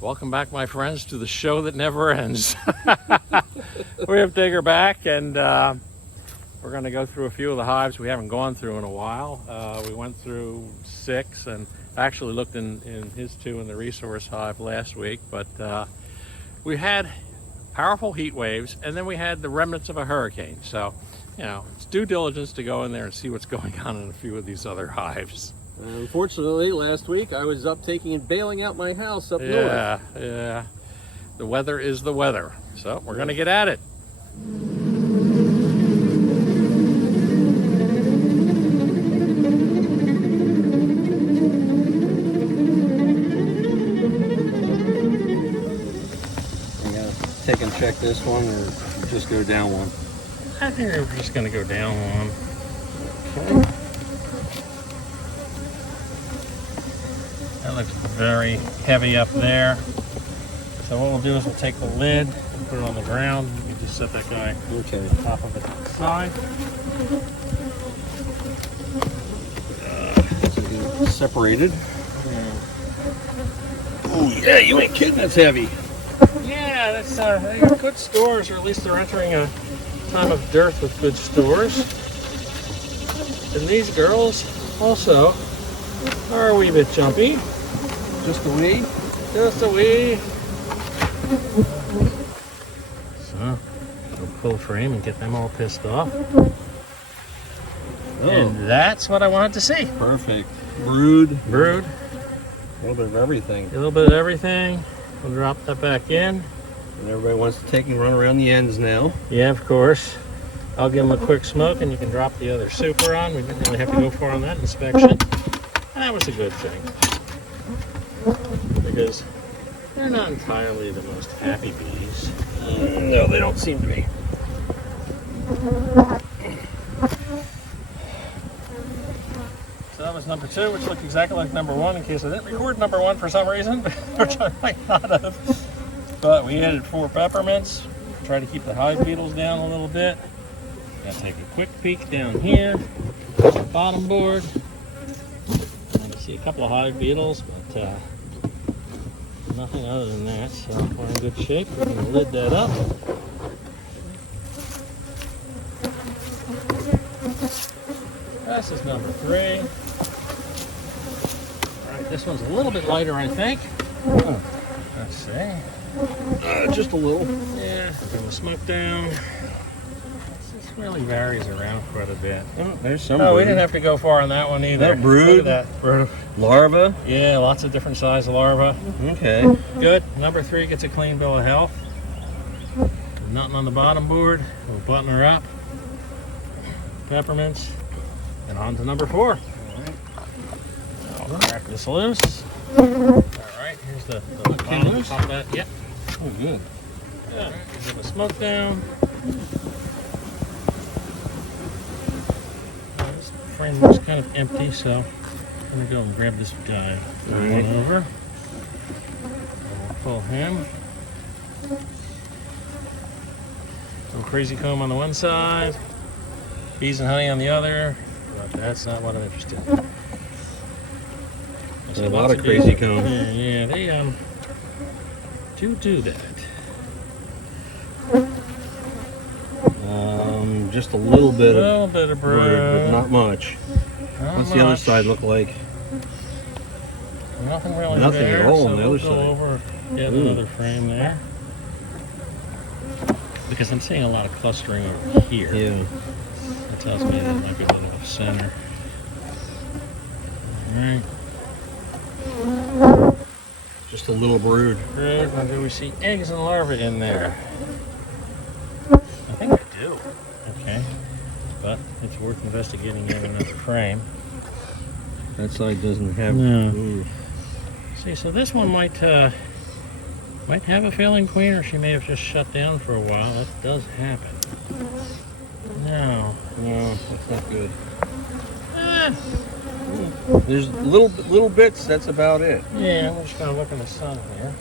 Welcome back, my friends, to the show that never ends. We have Digger back, and we're going to go through a few of the hives we haven't gone through in a while. We went through 6 and actually looked in his 2 in the resource hive last week, but we had powerful heat waves, and then we had the remnants of a hurricane. So, you know, it's due diligence to go in there and see what's going on in a few of these other hives. Unfortunately, last week I was up taking and bailing out my house up north. Yeah. The weather is the weather. So we're going to get at it. I'm going to take and check this one, or just go down one? I think we're just going to go down one. Okay. That looks very heavy up there. So what we'll do is we'll take the lid and put it on the ground. You can just set that guy on top of it to the side. Separated. Oh yeah, you ain't kidding, that's heavy. Yeah, that's they got good stores, or at least they're entering a time of dearth with good stores. And these girls also are a wee bit jumpy. Just a wee? Just a wee. So, go full frame and get them all pissed off. Oh. And that's what I wanted to see. Perfect. Brood. Brood. A little bit of everything. A little bit of everything. We'll drop that back in. And everybody wants to take and run around the ends now. Yeah, of course. I'll give them a quick smoke and you can drop the other super on. We didn't really have to go far on that inspection. And that was a good thing. Because they're not entirely the most happy bees. No, they don't seem to be. So that was number 2, which looked exactly like number 1, in case I didn't record number 1 for some reason, which I might not have. But we added 4 peppermints, try to keep the hive beetles down a little bit. Gonna take a quick peek down here, bottom board. I see a couple of hive beetles, but nothing other than that, so we're in good shape. We're gonna lid that up. This is number 3. Alright, this one's a little bit lighter, I think. Oh. Let's see. Just a little. Yeah, bring the smoke down. This really varies around quite a bit. Oh, there's some. Oh, brood. we didn't have to go far on that one either. That brood? Look at that brood. Larva. Yeah, lots of different size larvae. Okay. Good. Number 3 gets a clean bill of health. Nothing on the bottom board. We'll button her up. Peppermints. And on to number 4. All right. I'll crack this loose. Alright, here's the bottom loose? top of that. Yep. Oh, good. Yeah. Get the smoke down. This frame looks kind of empty, so I'm going to go and grab this guy. All right. One over. And we'll pull him. Little crazy comb on the one side. Bees and honey on the other. But that's not what I'm interested in. There's a lot of crazy comb. Yeah, they do that. Just a little bit A little bit of brood, brood, but not much. Not What's the other much. side look like? Nothing really Nothing there, at all so on the we'll other go side. over yet Ooh. another frame there. Because I'm seeing a lot of clustering over here. Yeah. That tells me that might be a little off center. Alright. Just a little brood. Brood. Now, do we see eggs and larvae in there? I think we do. Okay. But it's worth investigating yet another frame. That side doesn't have. No. Ooh. See, so this one might have a failing queen, or she may have just shut down for a while. That does happen. No. No, that's not good. Ah, There's little bits. That's about it. yeah, I'm just gonna look in the sun here.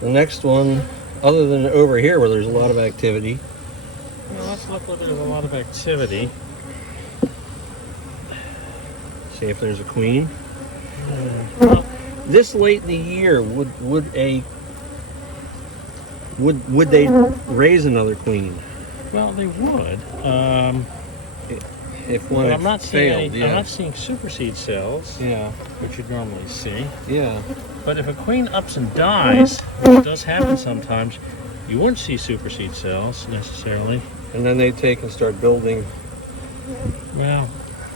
The next one, other than over here where there's a lot of activity. Well, let's look where there's a lot of activity. See if there's a queen. Well, this late in the year, would they raise another queen Well, they would. if one But had I'm not failed? seeing I'm not seeing superseed cells, Yeah. which you'd normally see. Yeah. But if a queen ups and dies, which does happen sometimes, you wouldn't see superseed cells necessarily. And then they take and start building. Well,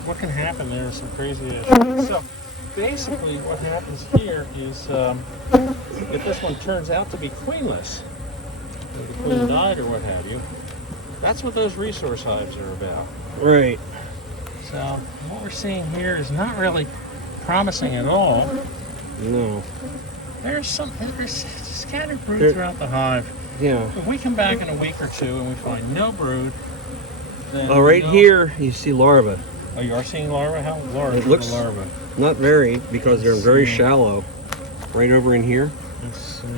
what can happen there is some crazy shit. So basically what happens here is if this one turns out to be queenless, or the queen died or what have you, that's what those resource hives are about. Right. So what we're seeing here is not really promising at all. No. There's scattered brood throughout the hive. Yeah. If we come back in a week or two and we find no brood, then Oh, right here you see larvae. Oh, you are seeing larvae? How large It are looks the larvae? not very, because they're very see. shallow. Right over in here. Let's see.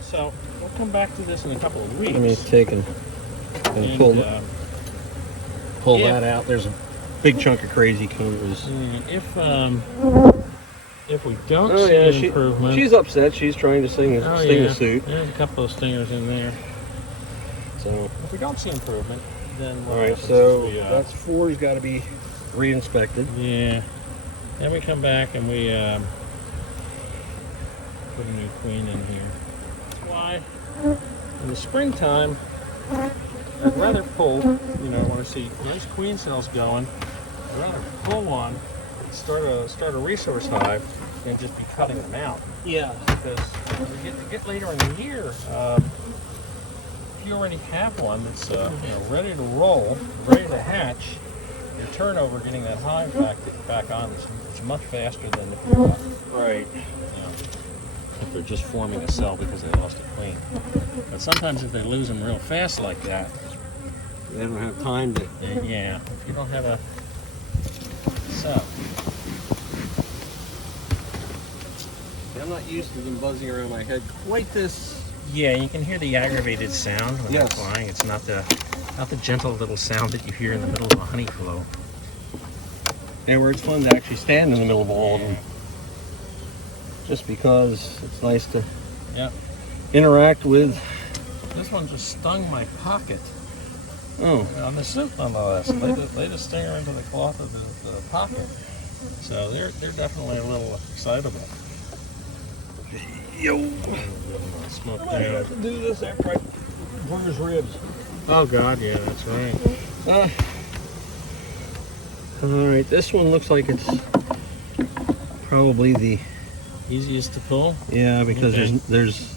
So we'll come back to this in a couple of weeks. Let me take and pull that out. There's a big chunk of crazy cones. If we don't see improvement, she's upset. She's trying to sting the suit. There's a couple of stingers in there. So if we don't see improvement, then all right. So that's 4's got to be re-inspected. Yeah. Then we come back and we put a new queen in here. That's why in the springtime I'd rather pull. I want to see nice queen cells going. I'd rather pull one, start a resource hive, and just be cutting them out. Yeah. Because when we get later in the year, if you already have one that's ready to roll, ready to hatch, your turnover getting that hive back on is much faster than if you're right. If they're just forming a cell because they lost a queen. But sometimes if they lose them real fast like that, they don't have time to. Yeah. If you don't have a so. I'm not used to them buzzing around my head quite this. Yeah, you can hear the aggravated sound when they're Yes. flying. It's not the gentle little sound that you hear in the middle of a honey flow. And where it's fun to actually stand in the middle of all of them. Just because it's nice to interact with. This one just stung my pocket. Oh. On the suit nonetheless. Laid a stinger into the cloth of the pocket. So they're definitely a little excitable. Yo. Smoke I might have to do this after I bruise ribs. Oh God, yeah, that's right. All right, this one looks like it's probably the easiest to pull. Yeah, because there's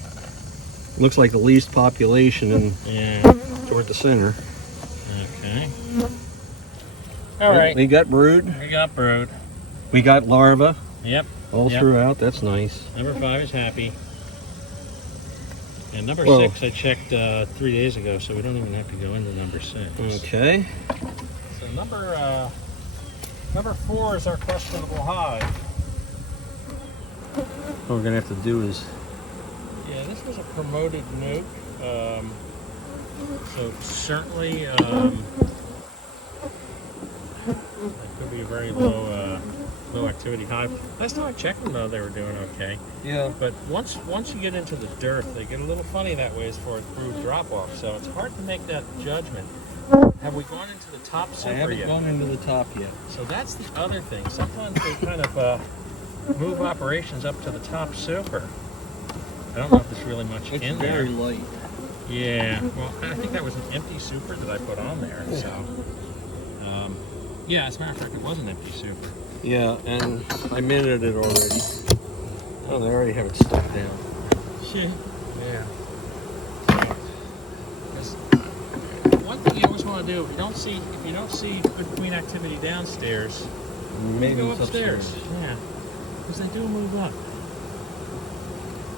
looks like the least population in toward the center. Okay. All right. We got brood. We got brood. We got larvae. Yep. All throughout. That's nice. Number 5 is happy. And number 6 I checked 3 days ago, so we don't even have to go into number 6. Okay. So number 4 is our questionable hive. What we're gonna have to do is. Yeah, this was a promoted nuke. So certainly that could be a very low activity hive. Last time I checked them though, they were doing okay. Yeah. But once you get into the dearth, they get a little funny that way as far as brood drop off. So it's hard to make that judgment. Have we gone into the top super yet? I haven't gone into the top yet. So that's the other thing. Sometimes they kind of move operations up to the top super. I don't know if there's really much in there. It's very light. Yeah, well, I think that was an empty super that I put on there. Yeah. So, yeah, as a matter of fact, it was an empty super. Yeah, and I minuted it already. Oh, they already have it stuck down. Yeah. One thing you always want to do if you don't see good queen activity downstairs, maybe go upstairs. Yeah, because they do move up.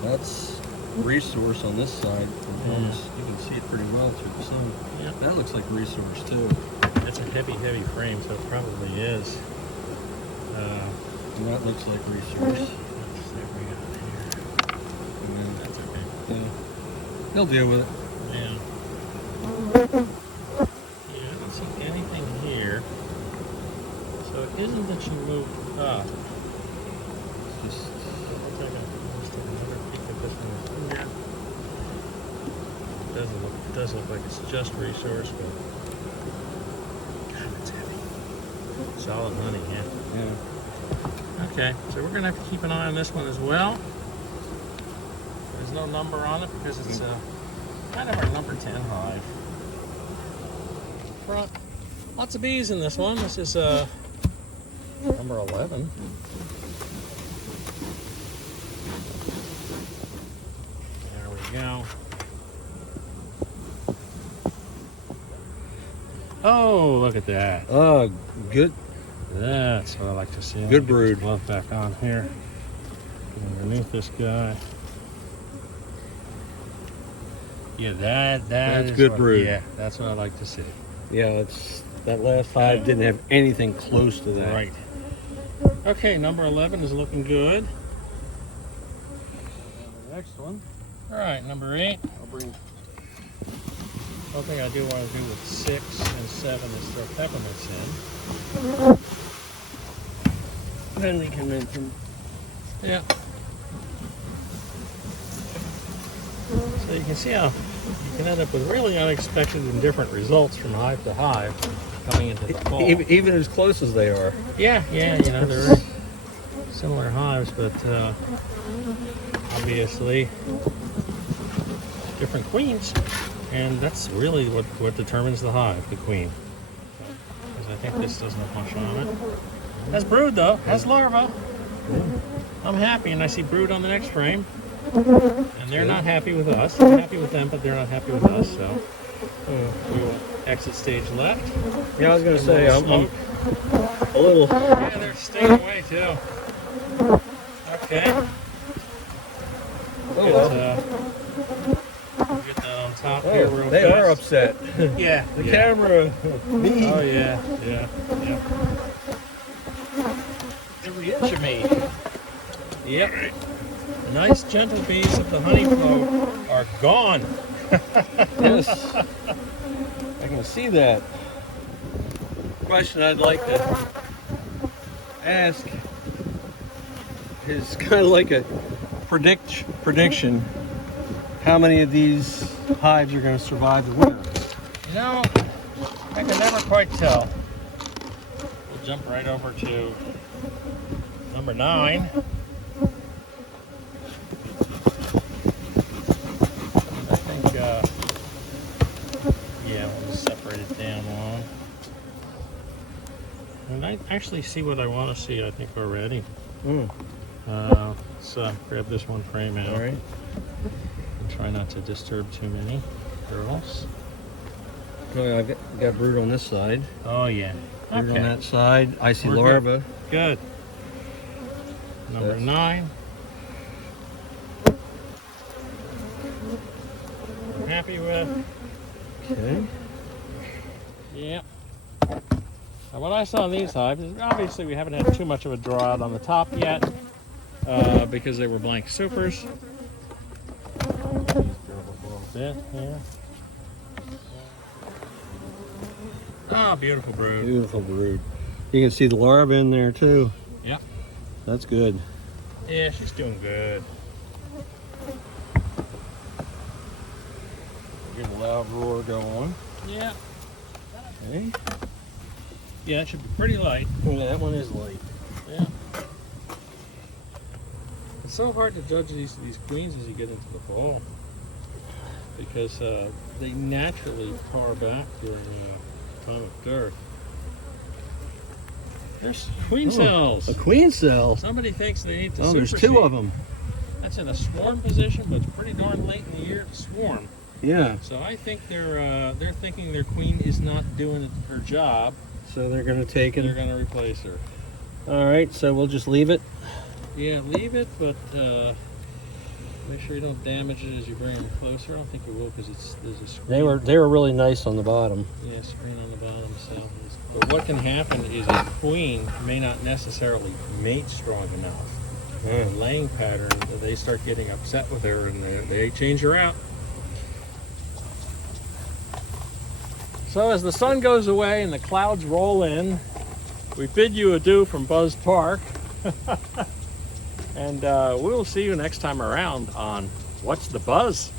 That's resource on this side. You can see it pretty well through the sun. Yeah. That looks like resource too. It's a heavy frame, so it probably is. And that looks like resource. Let's see what we got here. And then, That's okay. yeah, they'll deal with it. Yeah. Yeah, I don't see anything here. So it isn't that you moved up. does look like it's just resource, but God, it's heavy. Solid honey, yeah. Yeah. Okay, so we're gonna have to keep an eye on this one as well. There's no number on it because it's kind of our number 10 hive. Front, lots of bees in this one. This is number 11. There we go. Oh, look at that. Oh, good. That's what I like to see. Good brood. Glove back on here. Underneath this guy. Yeah, that's good what, brood. Yeah, that's what I like to see. Yeah, it's that last hive didn't have anything close to that. Right. Okay, number 11 is looking good. The next one. All right, number 8. I'll bring. One thing I do want to do with 6 and 7 is throw peppermints in. Then we can mention. Yeah. So you can see how you can end up with really unexpected and different results from hive to hive coming into the fall. Even as close as they are. Yeah, you know, they're similar hives, but obviously different queens. And that's really what determines the hive, the queen. Because I think this doesn't have much on it. Has brood though, has larva. I'm happy, and I see brood on the next frame. And they're not happy with us. I'm happy with them, but they're not happy with us, so we will exit stage left. Yeah, I was going to say, I'm a little. Yeah, they're staying away too. Okay. Oh, well. Get that on top here real They fast. are upset. Yeah. The camera. Me. Oh yeah. Every inch of me. Yep. The nice gentle bees of the honey flow are gone. Yes. I can see that. Question I'd like to ask is kind of like a prediction. How many of these hives are going to survive the winter? You know, I can never quite tell. We'll jump right over to number 9. I think, yeah, we'll separate it down one. And I actually see what I want to see, I think, already. Let's grab this one frame out. All right. And try not to disturb too many girls. Oh, I've got brood on this side. Oh, yeah. Brood on that side. I see We're larva. Good. Number That's- 9. I'm happy with. Okay. Yep. Now what I saw in these hives is obviously we haven't had too much of a draw out on the top yet because they were blank supers. A little bit here. Ah, beautiful brood. Beautiful brood. You can see the larva in there too. Yep. That's good. Yeah, she's doing good. Get a loud roar going. Yeah. Okay. Yeah, it should be pretty light. Yeah, that one is light. Yeah. It's so hard to judge these queens as you get into the fall because they naturally par back during time of dearth. There's queen cells. A queen cell. Somebody thinks they need to Oh, there's superseed. 2 of them. That's in a swarm position, but it's pretty darn late in the year to swarm. Yeah. So I think they're thinking their queen is not doing her job. So they're going to take They're it. going to replace her. All right. So we'll just leave it. Yeah, leave it, but make sure you don't damage it as you bring them closer. I don't think you will because there's a screen. They were really nice on the bottom. Yeah, screen on the bottom. So, but what can happen is a queen may not necessarily mate strong enough. The laying pattern, they start getting upset with her and they change her out. So as the sun goes away and the clouds roll in, we bid you adieu from Buzz Park. And we will see you next time around on What's the Buzz?